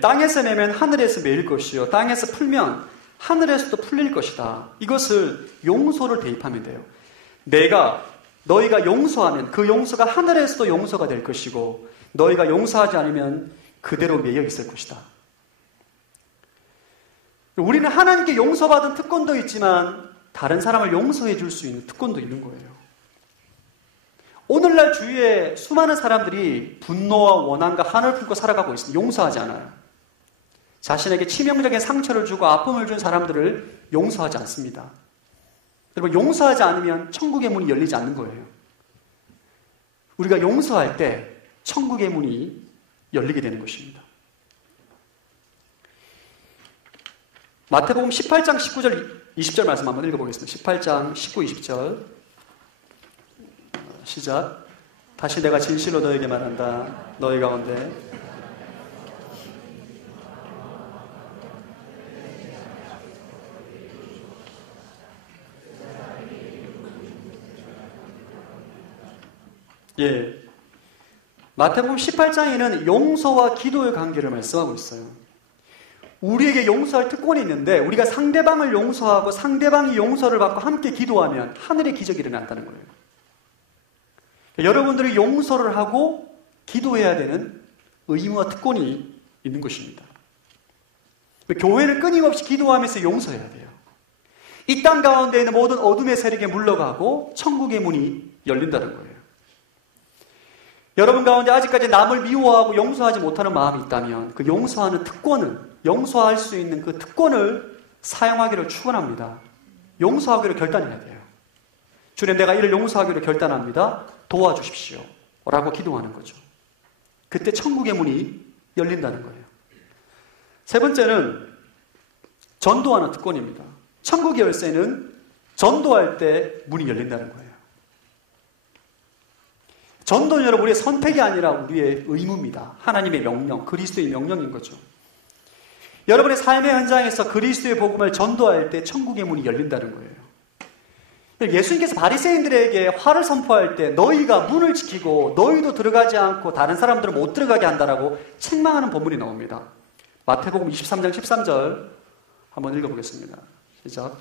땅에서 내면 하늘에서 매일 것이요 땅에서 풀면 하늘에서도 풀릴 것이다. 이것을 용서를 대입하면 돼요. 너희가 용서하면 그 용서가 하늘에서도 용서가 될 것이고 너희가 용서하지 않으면 그대로 매여 있을 것이다. 우리는 하나님께 용서받은 특권도 있지만 다른 사람을 용서해 줄 수 있는 특권도 있는 거예요. 오늘날 주위에 수많은 사람들이 분노와 원한과 한을 품고 살아가고 있습니다. 용서하지 않아요. 자신에게 치명적인 상처를 주고 아픔을 준 사람들을 용서하지 않습니다. 여러분, 용서하지 않으면 천국의 문이 열리지 않는 거예요. 우리가 용서할 때 천국의 문이 열리게 되는 것입니다. 마태복음 18장 19절 20절 말씀 한번 읽어보겠습니다. 18장 19, 20절 시작. 다시 내가 진실로 너에게 말한다. 너희 가운데 마태복음 18장에는 용서와 기도의 관계를 말씀하고 있어요. 우리에게 용서할 특권이 있는데 우리가 상대방을 용서하고 상대방이 용서를 받고 함께 기도하면 하늘의 기적이 일어난다는 거예요. 여러분들이 용서를 하고 기도해야 되는 의무와 특권이 있는 것입니다. 교회는 끊임없이 기도하면서 용서해야 돼요. 이 땅 가운데 있는 모든 어둠의 세력에 물러가고 천국의 문이 열린다는 거예요. 여러분 가운데 아직까지 남을 미워하고 용서하지 못하는 마음이 있다면 그 용서하는 특권을, 용서할 수 있는 그 특권을 사용하기를 축원합니다. 용서하기로 결단해야 돼요. 주님, 내가 이를 용서하기로 결단합니다. 도와주십시오. 라고 기도하는 거죠. 그때 천국의 문이 열린다는 거예요. 세 번째는 전도하는 특권입니다. 천국의 열쇠는 전도할 때 문이 열린다는 거예요. 전도는 여러분 우리의 선택이 아니라 우리의 의무입니다. 하나님의 명령, 그리스도의 명령인 거죠. 여러분의 삶의 현장에서 그리스도의 복음을 전도할 때 천국의 문이 열린다는 거예요. 예수님께서 바리새인들에게 화를 선포할 때 너희가 문을 지키고 너희도 들어가지 않고 다른 사람들은 못 들어가게 한다라고 책망하는 본문이 나옵니다. 마태복음 23장 13절 한번 읽어보겠습니다. 시작.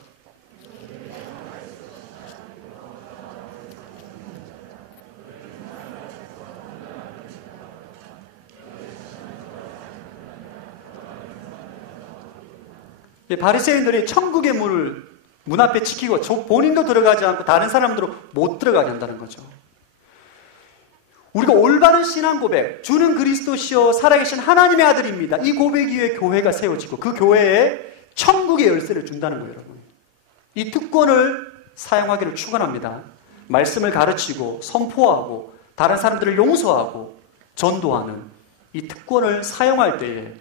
바리새인들이 천국의 문을 문 앞에 지키고 본인도 들어가지 않고 다른 사람들은 못 들어가게 한다는 거죠. 우리가 올바른 신앙 고백, 주는 그리스도시요 살아계신 하나님의 아들입니다. 이 고백 위에 교회가 세워지고 그 교회에 천국의 열쇠를 준다는 거예요, 여러분. 이 특권을 사용하기를 축원합니다. 말씀을 가르치고 선포하고 다른 사람들을 용서하고 전도하는 이 특권을 사용할 때에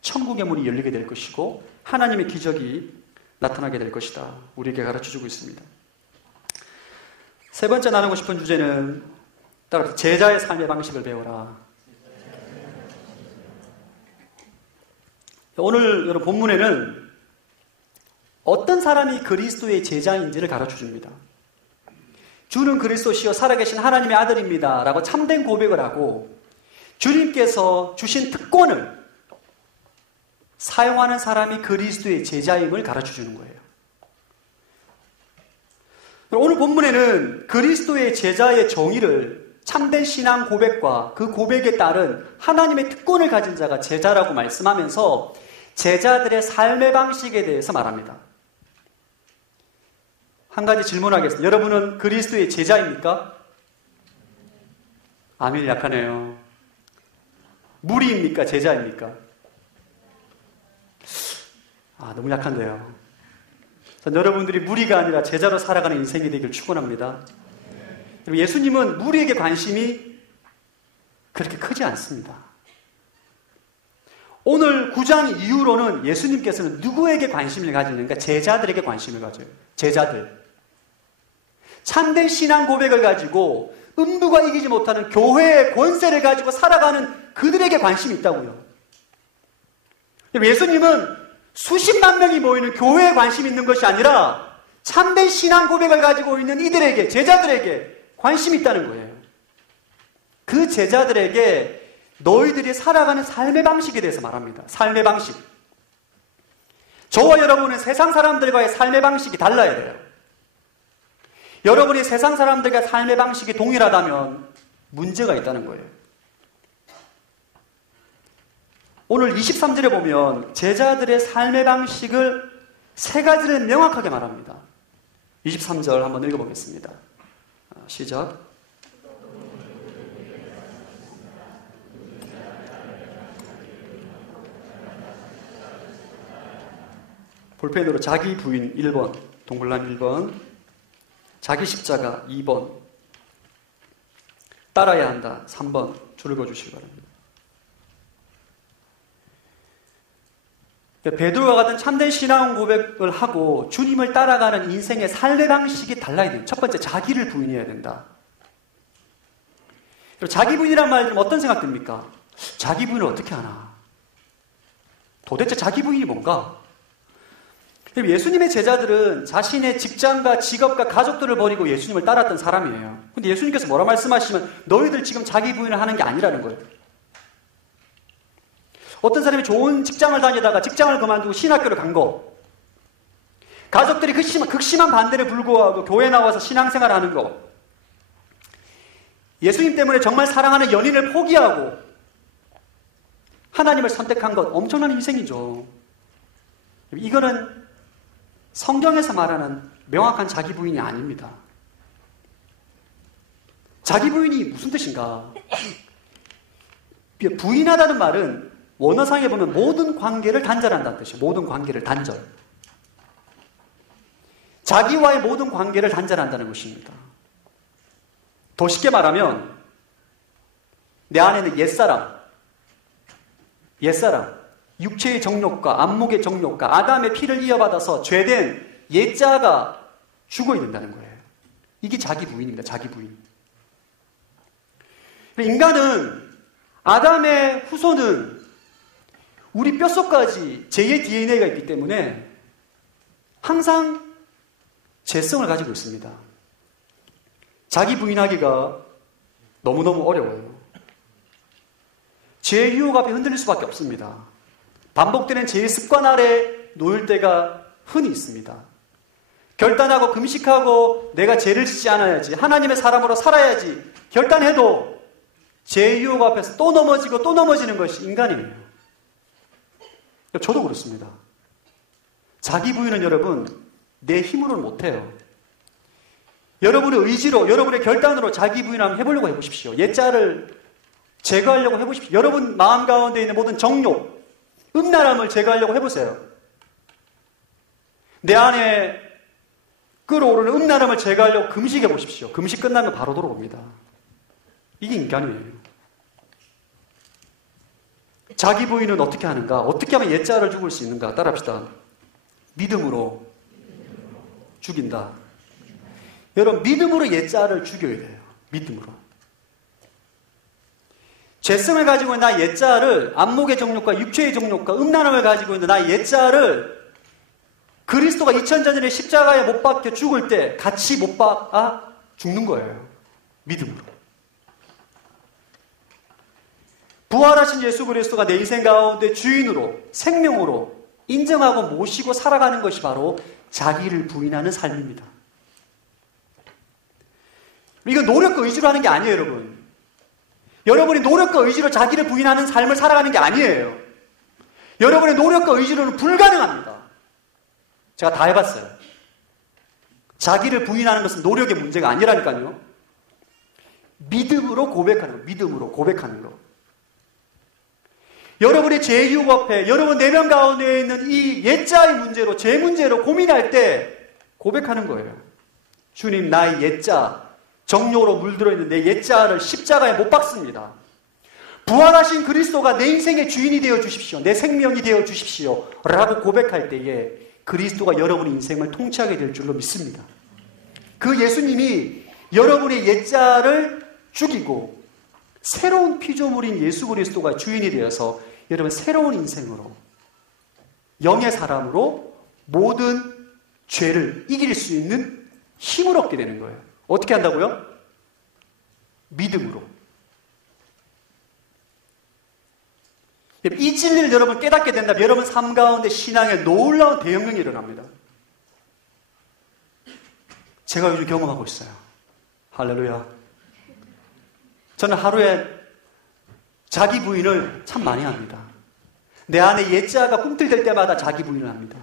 천국의 문이 열리게 될 것이고 하나님의 기적이 나타나게 될 것이다. 우리에게 가르쳐주고 있습니다. 세 번째 나누고 싶은 주제는 따라서 제자의 삶의 방식을 배워라. 오늘 여러분 본문에는 어떤 사람이 그리스도의 제자인지를 가르쳐줍니다. 주는 그리스도시요 살아계신 하나님의 아들입니다. 라고 참된 고백을 하고 주님께서 주신 특권을 사용하는 사람이 그리스도의 제자임을 가르쳐주는 거예요. 오늘 본문에는 그리스도의 제자의 정의를 참된 신앙 고백과 그 고백에 따른 하나님의 특권을 가진 자가 제자라고 말씀하면서 제자들의 삶의 방식에 대해서 말합니다. 한 가지 질문하겠습니다. 여러분은 그리스도의 제자입니까? 아멘이 약하네요. 무리입니까? 제자입니까? 너무 약한데요. 전 여러분들이 무리가 아니라 제자로 살아가는 인생이 되길 축원합니다. 예수님은 무리에게 관심이 그렇게 크지 않습니다. 오늘 9장 이후로는 예수님께서는 누구에게 관심을 가지는가? 제자들에게 관심을 가져요. 제자들. 참된 신앙 고백을 가지고 음부가 이기지 못하는 교회의 권세를 가지고 살아가는 그들에게 관심이 있다고요. 예수님은 수십만 명이 모이는 교회에 관심이 있는 것이 아니라 참된 신앙 고백을 가지고 있는 이들에게, 제자들에게 관심이 있다는 거예요. 그 제자들에게 너희들이 살아가는 삶의 방식에 대해서 말합니다. 삶의 방식. 저와 여러분은 세상 사람들과의 삶의 방식이 달라야 돼요. 여러분이 세상 사람들과 삶의 방식이 동일하다면 문제가 있다는 거예요. 오늘 23절에 보면 제자들의 삶의 방식을 세 가지를 명확하게 말합니다. 23절 한번 읽어보겠습니다. 시작. 볼펜으로 자기 부인 1번, 동글라미 1번, 자기 십자가 2번, 따라야 한다 3번 줄을 그어주시기 바랍니다. 베드로와 같은 참된 신앙 고백을 하고 주님을 따라가는 인생의 삶의 방식이 달라야 돼요. 첫 번째, 자기를 부인해야 된다. 자기 부인이란 말 들으면 어떤 생각 듭니까? 자기 부인을 어떻게 하나? 도대체 자기 부인이 뭔가? 예수님의 제자들은 자신의 직장과 직업과 가족들을 버리고 예수님을 따랐던 사람이에요. 근데 예수님께서 뭐라 말씀하시면 너희들 지금 자기 부인을 하는 게 아니라는 거예요. 어떤 사람이 좋은 직장을 다니다가 직장을 그만두고 신학교를 간 거, 가족들이 극심한 반대를 불구하고 교회 나와서 신앙생활을 하는 거, 예수님 때문에 정말 사랑하는 연인을 포기하고 하나님을 선택한 것, 엄청난 희생이죠. 이거는 성경에서 말하는 명확한 자기 부인이 아닙니다. 자기 부인이 무슨 뜻인가? 부인하다는 말은 원어상에 보면 모든 관계를 단절한다는 뜻이에요. 모든 관계를 단절. 자기와의 모든 관계를 단절한다는 것입니다. 더 쉽게 말하면 내 안에는 옛사람, 육체의 정욕과 안목의 정욕과 아담의 피를 이어받아서 죄된 옛자가 죽어야 된다는 거예요. 이게 자기 부인입니다. 자기 부인. 인간은, 아담의 후손은 우리 뼛속까지 제2의 DNA가 있기 때문에 항상 죄성을 가지고 있습니다. 자기 부인하기가 너무너무 어려워요. 죄의 유혹 앞에 흔들릴 수밖에 없습니다. 반복되는 죄의 습관 아래 놓일 때가 흔히 있습니다. 결단하고 금식하고 내가 죄를 짓지 않아야지, 하나님의 사람으로 살아야지 결단해도 죄의 유혹 앞에서 또 넘어지고 또 넘어지는 것이 인간이에요. 저도 그렇습니다. 자기 부인은 여러분 내 힘으로는 못해요. 여러분의 의지로, 여러분의 결단으로 자기 부인 한번 해보려고 해보십시오. 옛자를 제거하려고 해보십시오. 여러분 마음 가운데 있는 모든 정욕, 음란함을 제거하려고 해보세요. 내 안에 끓어오르는 음란함을 제거하려고 금식해 보십시오. 금식 끝나면 바로 돌아옵니다. 이게 인간이에요. 자기 부인은 어떻게 하는가? 어떻게 하면 옛자를 죽일 수 있는가? 따라합시다. 믿음으로 죽인다. 여러분, 믿음으로 옛자를 죽여야 돼요. 믿음으로. 죄성을 가지고 있는 나 옛자를, 안목의 정욕과 육체의 정욕과 음란함을 가지고 있는 나 옛자를 그리스도가 2000년 전에 십자가에 못 박혀 죽을 때 같이 못 박아 죽는 거예요. 믿음으로. 부활하신 예수 그리스도가 내 인생 가운데 주인으로, 생명으로 인정하고 모시고 살아가는 것이 바로 자기를 부인하는 삶입니다. 이거 노력과 의지로 하는 게 아니에요, 여러분. 여러분이 노력과 의지로 자기를 부인하는 삶을 살아가는 게 아니에요. 여러분의 노력과 의지로는 불가능합니다. 제가 다 해봤어요. 자기를 부인하는 것은 노력의 문제가 아니라니까요. 믿음으로 고백하는 거, 믿음으로 고백하는 거. 여러분의 죄 유혹 앞에, 여러분 내면 가운데 있는 이 옛자의 문제로, 죄 문제로 고민할 때 고백하는 거예요. 주님, 나의 옛자, 정욕으로 물들어 있는 내 옛자를 십자가에 못 박습니다. 부활하신 그리스도가 내 인생의 주인이 되어 주십시오. 내 생명이 되어 주십시오. 라고 고백할 때에 그리스도가 여러분의 인생을 통치하게 될 줄로 믿습니다. 그 예수님이 여러분의 옛자를 죽이고 새로운 피조물인 예수 그리스도가 주인이 되어서 여러분 새로운 인생으로, 영의 사람으로 모든 죄를 이길 수 있는 힘을 얻게 되는 거예요. 어떻게 한다고요? 믿음으로. 이 진리를 여러분 깨닫게 된다면 여러분 삶 가운데 신앙에 놀라운 대혁명이 일어납니다. 제가 요즘 경험하고 있어요. 할렐루야. 저는 하루에 자기 부인을 참 많이 합니다. 내 안에 옛자가 꿈틀댈 때마다 자기 부인을 합니다.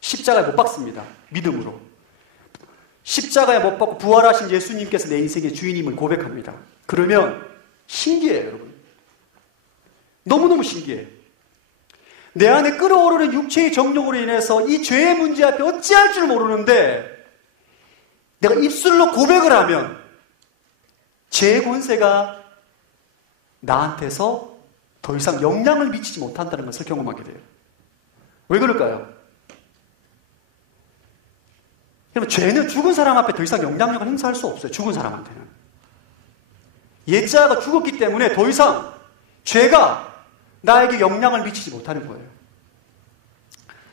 십자가에 못 박습니다. 믿음으로. 십자가에 못 박고 부활하신 예수님께서 내 인생의 주인임을 고백합니다. 그러면 신기해요, 여러분. 너무너무 신기해. 내 안에 끓어오르는 육체의 정욕으로 인해서 이 죄의 문제 앞에 어찌할 줄 모르는데 내가 입술로 고백을 하면 죄의 권세가 나한테서 더 이상 영향을 미치지 못한다는 것을 경험하게 돼요. 왜 그럴까요? 그러면 죄는 죽은 사람 앞에 더 이상 영향력을 행사할 수 없어요. 죽은 사람한테는. 옛자가 죽었기 때문에 더 이상 죄가 나에게 영향을 미치지 못하는 거예요.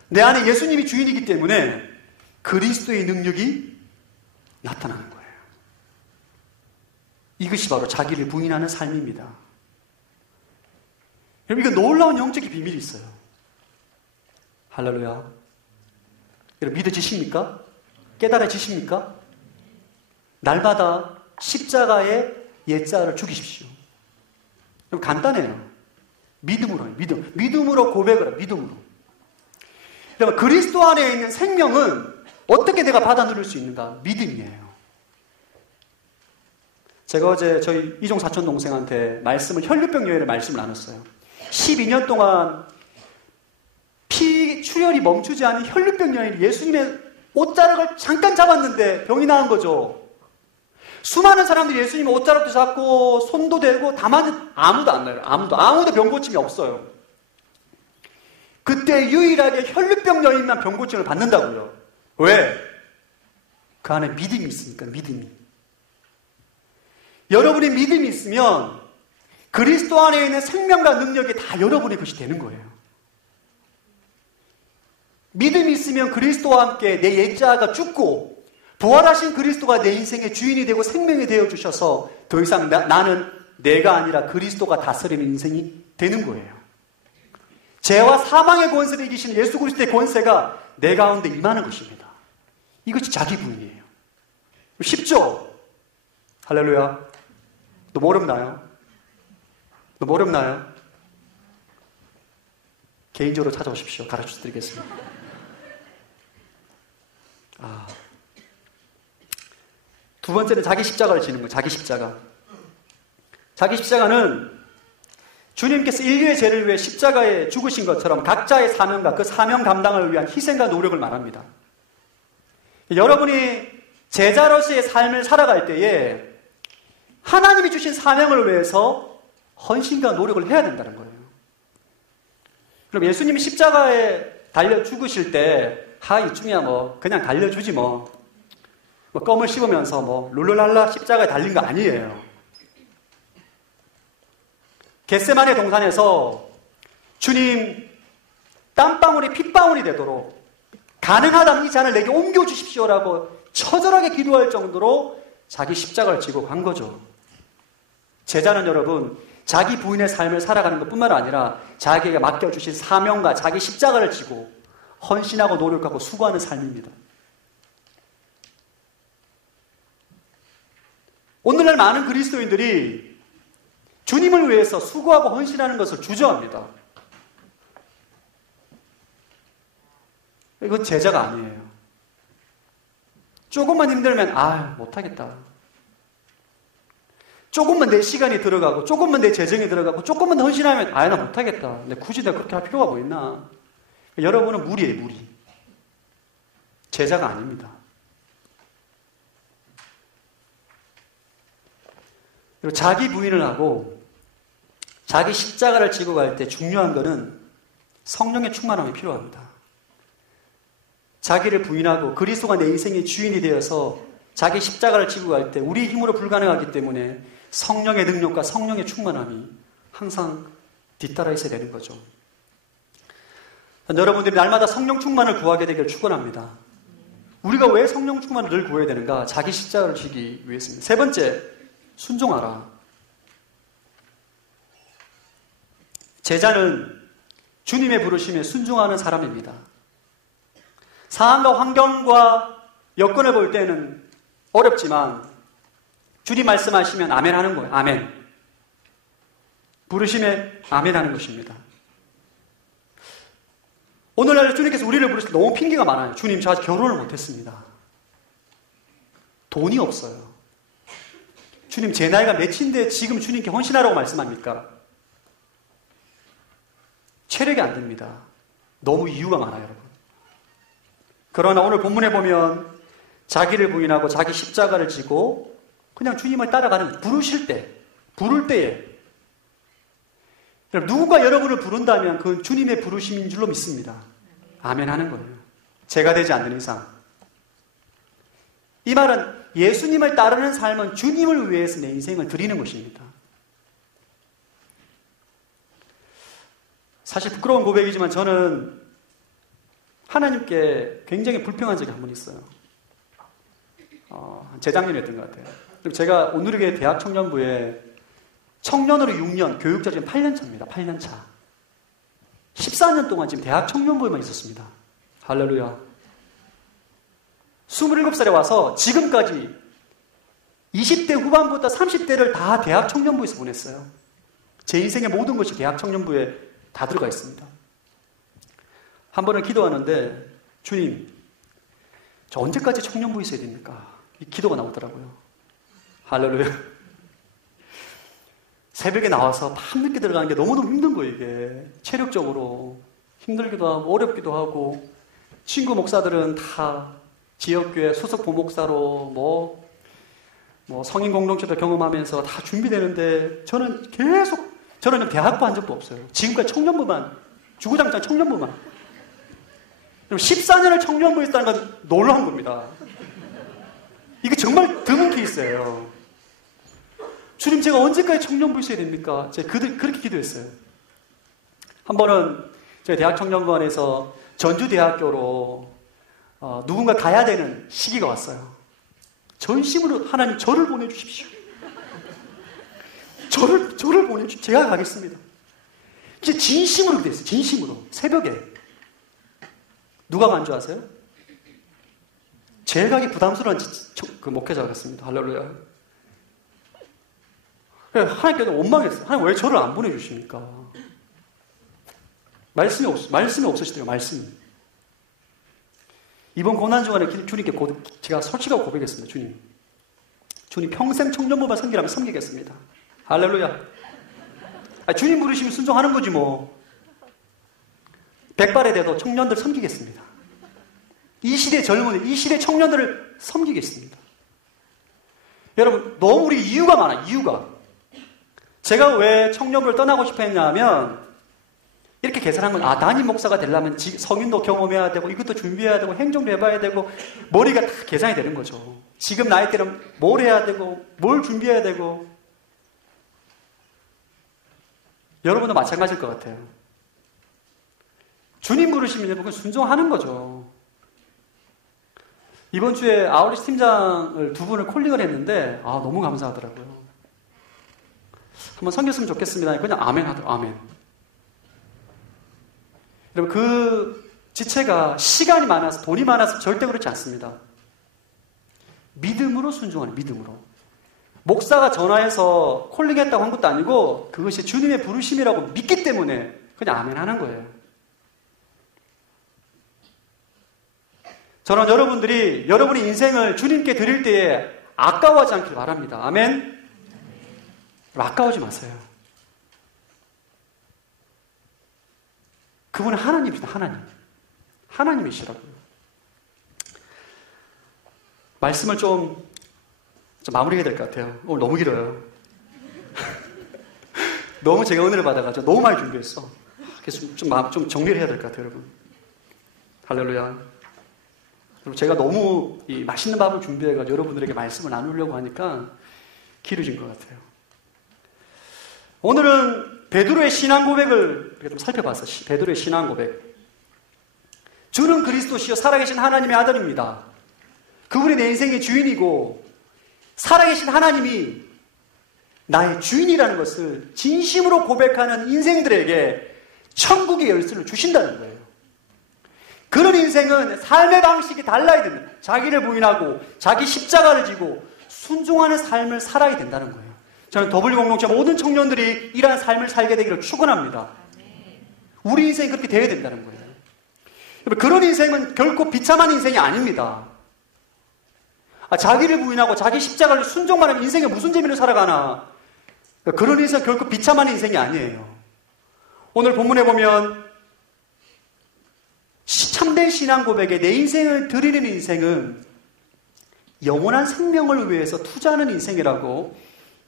내 안에 예수님이 주인이기 때문에 그리스도의 능력이 나타나는 거예요. 이것이 바로 자기를 부인하는 삶입니다. 여러분, 이거 놀라운 영적인 비밀이 있어요. 할렐루야. 여러분, 믿어지십니까? 깨달아지십니까? 날마다 십자가의 옛자를 죽이십시오. 그럼 간단해요. 믿음으로요. 믿음으로 고백을 해요. 믿음으로. 여러분, 그리스도 안에 있는 생명은 어떻게 내가 받아 누릴 수 있는가? 믿음이에요. 제가 어제 저희 이종 사촌 동생한테 혈류병 여인의 말씀을 나눴어요. 12년 동안 피 출혈이 멈추지 않은 혈류병 여인이 예수님의 옷자락을 잠깐 잡았는데 병이 나은 거죠. 수많은 사람들이 예수님의 옷자락도 잡고 손도 대고 다 맞은 아무도 안 나요. 아무도 병 고침이 없어요. 그때 유일하게 혈류병 여인만 병 고침을 받는다고요. 왜? 그 안에 믿음이 있으니까. 믿음이. 여러분의 믿음이 있으면 그리스도 안에 있는 생명과 능력이 다 여러분의 것이 되는 거예요. 믿음이 있으면 그리스도와 함께 내 옛자가 죽고 부활하신 그리스도가 내 인생의 주인이 되고 생명이 되어주셔서 더 이상 나는 내가 아니라 그리스도가 다스리는 인생이 되는 거예요. 죄와 사망의 권세를 이기시는 예수 그리스도의 권세가 내 가운데 임하는 것입니다. 이것이 자기 부인이에요. 쉽죠? 할렐루야. 너무 어렵나요? 너무 어렵나요? 개인적으로 찾아오십시오. 가르쳐 드리겠습니다. 두 번째는 자기 십자가를 지는 거예요. 자기 십자가. 자기 십자가는 주님께서 인류의 죄를 위해 십자가에 죽으신 것처럼 각자의 사명과 그 사명 감당을 위한 희생과 노력을 말합니다. 여러분이 제자로서의 삶을 살아갈 때에 하나님이 주신 사명을 위해서 헌신과 노력을 해야 된다는 거예요. 그럼 예수님이 십자가에 달려 죽으실 때 이쯤이야 그냥 달려주지 껌을 씹으면서 룰루랄라 십자가에 달린 거 아니에요. 겟세마네 동산에서 주님 땀방울이 핏방울이 되도록 가능하다면 이 잔을 내게 옮겨주십시오라고 처절하게 기도할 정도로 자기 십자가를 지고 간 거죠. 제자는 여러분 자기 부인의 삶을 살아가는 것뿐만 아니라 자기에게 맡겨주신 사명과 자기 십자가를 지고 헌신하고 노력하고 수고하는 삶입니다. 오늘날 많은 그리스도인들이 주님을 위해서 수고하고 헌신하는 것을 주저합니다. 이건 제자가 아니에요. 조금만 힘들면 못하겠다. 조금만 내 시간이 들어가고 조금만 내 재정이 들어가고 조금만 헌신하면 나 못하겠다. 근데 굳이 내가 그렇게 할 필요가 뭐 있나. 여러분은 무리예요. 무리. 제자가 아닙니다. 그리고 자기 부인을 하고 자기 십자가를 지고 갈 때 중요한 것은 성령의 충만함이 필요합니다. 자기를 부인하고 그리스도가 내 인생의 주인이 되어서 자기 십자가를 지고 갈 때 우리 힘으로 불가능하기 때문에 성령의 능력과 성령의 충만함이 항상 뒤따라 있어야 되는 거죠. 여러분들이 날마다 성령 충만을 구하게 되기를 축원합니다. 우리가 왜 성령 충만을 늘 구해야 되는가? 자기 십자가를 지기 위해서입니다. 세 번째, 순종하라. 제자는 주님의 부르심에 순종하는 사람입니다. 상황과 환경과 여건을 볼 때는 어렵지만 주님 말씀하시면 아멘 하는 거예요. 아멘. 부르심에 아멘 하는 것입니다. 오늘날 주님께서 우리를 부르실 때 너무 핑계가 많아요. 주님, 저 아직 결혼을 못했습니다. 돈이 없어요. 주님, 제 나이가 몇인데 지금 주님께 헌신하라고 말씀합니까? 체력이 안 됩니다. 너무 이유가 많아요, 여러분. 그러나 오늘 본문에 보면 자기를 부인하고 자기 십자가를 지고 그냥 주님을 따라가는, 부르실 때, 부를 때에 누군가 여러분을 부른다면 그건 주님의 부르심인 줄로 믿습니다. 아멘 하는 거예요. 제가 되지 않는 이상. 이 말은 예수님을 따르는 삶은 주님을 위해서 내 인생을 드리는 것입니다. 사실 부끄러운 고백이지만 저는 하나님께 굉장히 불평한 적이 한 번 있어요. 재작년이었던 것 같아요. 그리고 제가 온누리교회 대학 청년부에 청년으로 6년, 교육자 지금 8년 차입니다. 8년 차. 14년 동안 지금 대학 청년부에만 있었습니다. 할렐루야. 27살에 와서 지금까지 20대 후반부터 30대를 다 대학 청년부에서 보냈어요. 제 인생의 모든 것이 대학 청년부에 다 들어가 있습니다. 한 번은 기도하는데 주님, 저 언제까지 청년부에 있어야 됩니까? 이 기도가 나오더라고요. 할렐루야. 새벽에 나와서 밤늦게 들어가는 게 너무너무 힘든 거예요, 이게. 체력적으로 힘들기도 하고 어렵기도 하고 친구 목사들은 다 지역교회 소속 부목사로 뭐 성인 공동체도 경험하면서 다 준비되는데 저는 대학부 한 적도 없어요. 지금까지 청년부만, 주구장창 청년부만. 14년을 청년부에 있다는 건 놀라운 겁니다. 이게 정말 드문 케이스예요. 주님, 제가 언제까지 청년부에 있어야 됩니까? 제가 그렇게 기도했어요. 한 번은 저희 대학 청년부안에서 전주대학교로 누군가 가야 되는 시기가 왔어요. 전심으로 하나님 저를 보내주십시오. 저를 보내주십시오. 제가 가겠습니다. 이제 진심으로 그랬어요. 진심으로. 새벽에. 누가 간 줄 아세요? 제일 가기 부담스러운 그 목회자가 갔습니다. 할렐루야. 하나님께서 원망했어요. 하나님 왜 저를 안 보내주십니까? 말씀이 없으시대요. 말씀이. 이번 고난 중간에 주님께 제가 솔직하게 고백했습니다. 주님 평생 청년부만 섬기라면 섬기겠습니다. 할렐루야. 주님 부르시면 순종하는 거지 뭐. 백발에 대도 청년들 섬기겠습니다. 이 시대 젊은이, 이 시대 청년들을 섬기겠습니다. 여러분, 너무 우리 이유가 많아. 이유가. 제가 왜 청년부를 떠나고 싶어 했냐면 이렇게 계산한 건, 담임 목사가 되려면 성인도 경험해야 되고 이것도 준비해야 되고 행정도 해봐야 되고 머리가 다 계산이 되는 거죠. 지금 나이 때는 뭘 해야 되고 뭘 준비해야 되고. 여러분도 마찬가지일 것 같아요. 주님 부르시면 여러분 순종하는 거죠. 이번 주에 아울렛 팀장을 두 분을 콜링을 했는데 너무 감사하더라고요. 한번 섬겼으면 좋겠습니다. 그냥 아멘 하더라고요. 아멘. 여러분, 그 지체가 시간이 많아서 돈이 많아서 절대 그렇지 않습니다. 믿음으로 순종하는, 믿음으로. 목사가 전화해서 콜링했다고 한 것도 아니고 그것이 주님의 부르심이라고 믿기 때문에 그냥 아멘 하는 거예요. 저는 여러분들이 여러분의 인생을 주님께 드릴 때에 아까워하지 않길 바랍니다. 아멘? 아까워하지 마세요. 그분은 하나님이시다. 하나님이시라고요. 말씀을 좀 마무리해야 될 것 같아요. 오늘 너무 길어요. 너무 제가 은혜를 받아가지고 너무 많이 준비했어. 그래서 좀 정리를 해야 될 것 같아요, 여러분. 할렐루야. 그리고 제가 너무 이 맛있는 밥을 준비해가지고 여러분들에게 말씀을 나누려고 하니까 길어진 것 같아요. 오늘은 베드로의 신앙 고백을 좀 살펴봤어요. 베드로의 신앙 고백. 주는 그리스도시요 살아계신 하나님의 아들입니다. 그분이 내 인생의 주인이고 살아계신 하나님이 나의 주인이라는 것을 진심으로 고백하는 인생들에게 천국의 열쇠를 주신다는 거예요. 그런 인생은 삶의 방식이 달라야 됩니다. 자기를 부인하고 자기 십자가를 지고 순종하는 삶을 살아야 된다는 거예요. 저는 더블유 공동체 모든 청년들이 이러한 삶을 살게 되기를 축원합니다. 우리 인생이 그렇게 되어야 된다는 거예요. 그런 인생은 결코 비참한 인생이 아닙니다. 자기를 부인하고 자기 십자가를 순종만 하면 인생에 무슨 재미를 살아가나. 그런 인생은 결코 비참한 인생이 아니에요. 오늘 본문에 보면 참된 신앙 고백에 내 인생을 드리는 인생은 영원한 생명을 위해서 투자하는 인생이라고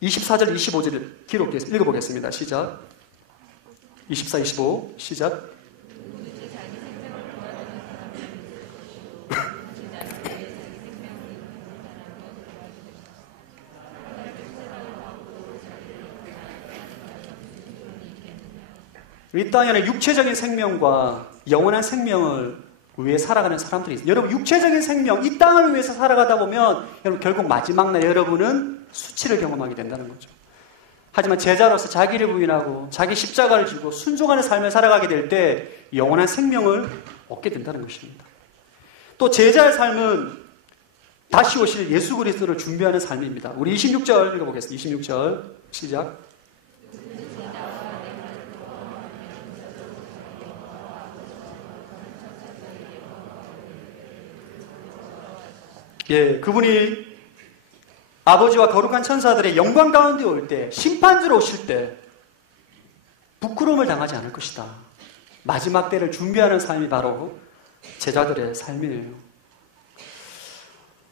24절 25절을 기록되어 있습니다. 읽어보겠습니다. 시작. 24, 25 시작. 이 땅에는 육체적인 생명과 영원한 생명을 위해 살아가는 사람들이 있어요. 여러분, 육체적인 생명, 이 땅을 위해서 살아가다 보면 여러분 결국 마지막 날 여러분은 수치를 경험하게 된다는 거죠. 하지만 제자로서 자기를 부인하고 자기 십자가를 지고 순종하는 삶을 살아가게 될 때 영원한 생명을 얻게 된다는 것입니다. 또 제자의 삶은 다시 오실 예수 그리스도를 준비하는 삶입니다. 우리 26절 읽어보겠습니다. 26절 시작. 예, 그분이 아버지와 거룩한 천사들의 영광 가운데 올 때, 심판주로 오실 때 부끄러움을 당하지 않을 것이다. 마지막 때를 준비하는 삶이 바로 제자들의 삶이에요.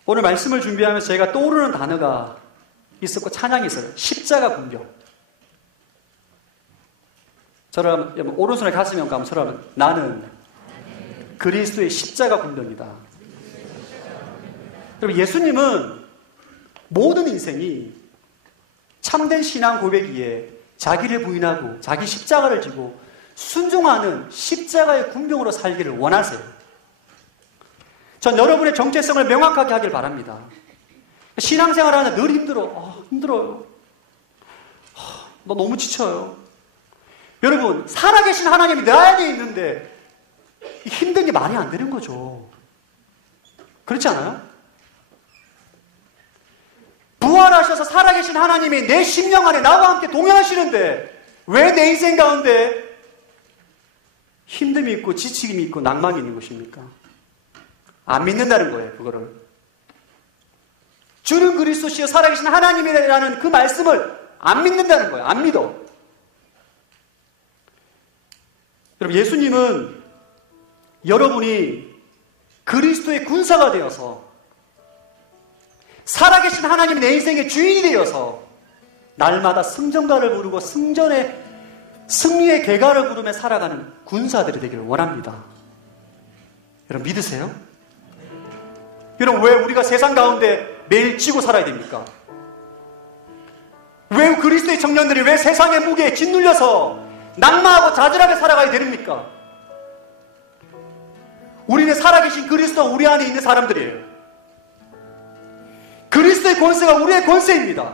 오늘 말씀을 준비하면서 제가 떠오르는 단어가 있었고 찬양이 있어요. 십자가 군병. 저라면 오른손에 가슴에 얹고 저라면 나는 그리스도의 십자가 군병이다. 그럼 예수님은 모든 인생이 참된 신앙 고백이기에 자기를 부인하고 자기 십자가를 지고 순종하는 십자가의 군병으로 살기를 원하세요. 전 여러분의 정체성을 명확하게 하길 바랍니다. 신앙생활 하는데 늘 힘들어요. 너 너무 지쳐요. 여러분, 살아계신 하나님이 내 안에 있는데 힘든 게 말이 안 되는 거죠. 그렇지 않아요? 부활하셔서 살아계신 하나님이 내 심령 안에 나와 함께 동행하시는데 왜 내 인생 가운데 힘듦이 있고 지치김이 있고 낭만이 있는 것입니까? 안 믿는다는 거예요, 그거를. 주는 그리스도시여 살아계신 하나님이라는 그 말씀을 안 믿는다는 거예요. 안 믿어. 여러분, 예수님은 여러분이 그리스도의 군사가 되어서 살아계신 하나님이 내 인생의 주인이 되어서 날마다 승전가를 부르고 승리의 개가를 부르며 살아가는 군사들이 되기를 원합니다. 여러분, 믿으세요? 여러분, 왜 우리가 세상 가운데 매일 쥐고 살아야 됩니까? 왜 그리스도의 청년들이 왜 세상의 무게에 짓눌려서 낙마하고 좌절하게 살아가야 됩니까? 우리는 살아계신 그리스도 우리 안에 있는 사람들이에요. 그리스도의 권세가 우리의 권세입니다.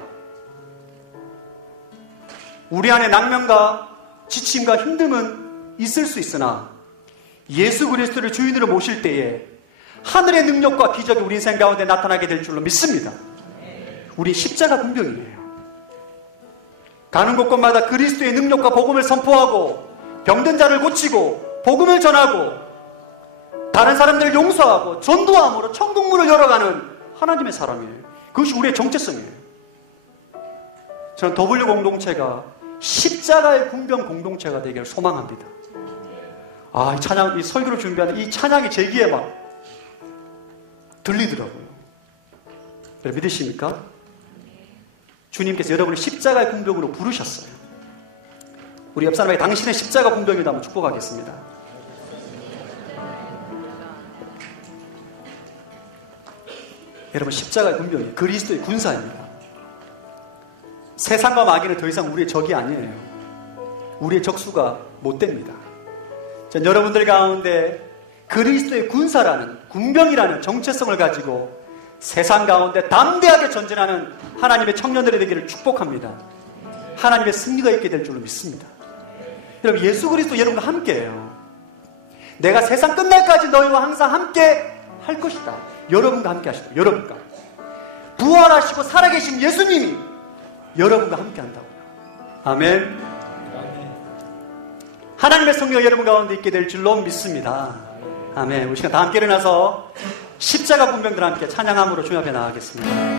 우리 안에 낭만과 지침과 힘듦은 있을 수 있으나 예수 그리스도를 주인으로 모실 때에 하늘의 능력과 기적이 우리 인생 가운데 나타나게 될 줄로 믿습니다. 우리 십자가 군병이에요. 가는 곳곳마다 그리스도의 능력과 복음을 선포하고 병든 자를 고치고 복음을 전하고 다른 사람들을 용서하고 전도함으로 천국문을 열어가는 하나님의 사람이에요. 그것이 우리의 정체성이에요. 저는 더블유 공동체가 십자가의 군병 공동체가 되기를 소망합니다. 이 찬양, 이 설교를 준비하는 이 찬양이 제 귀에 막 들리더라고요. 믿으십니까? 주님께서 여러분을 십자가의 군병으로 부르셨어요. 우리 옆 사람에게 당신의 십자가 군병이다 한번 축복하겠습니다. 여러분, 십자가의 군병이 그리스도의 군사입니다. 세상과 마귀는 더 이상 우리의 적이 아니에요. 우리의 적수가 못 됩니다. 전 여러분들 가운데 그리스도의 군사라는, 군병이라는 정체성을 가지고 세상 가운데 담대하게 전진하는 하나님의 청년들이 되기를 축복합니다. 하나님의 승리가 있게 될 줄로 믿습니다. 여러분, 예수 그리스도 여러분과 함께해요. 내가 세상 끝날까지 너희와 항상 함께 할 것이다. 여러분과 함께 하시다. 여러분과. 부활하시고 살아계신 예수님이 여러분과 함께 한다고요. 아멘. 하나님의 성령 여러분 가운데 있게 될 줄로 믿습니다. 아멘. 우리 시간 다 함께 일어나서 십자가 분명들 함께 찬양함으로 주님 앞에 나가겠습니다.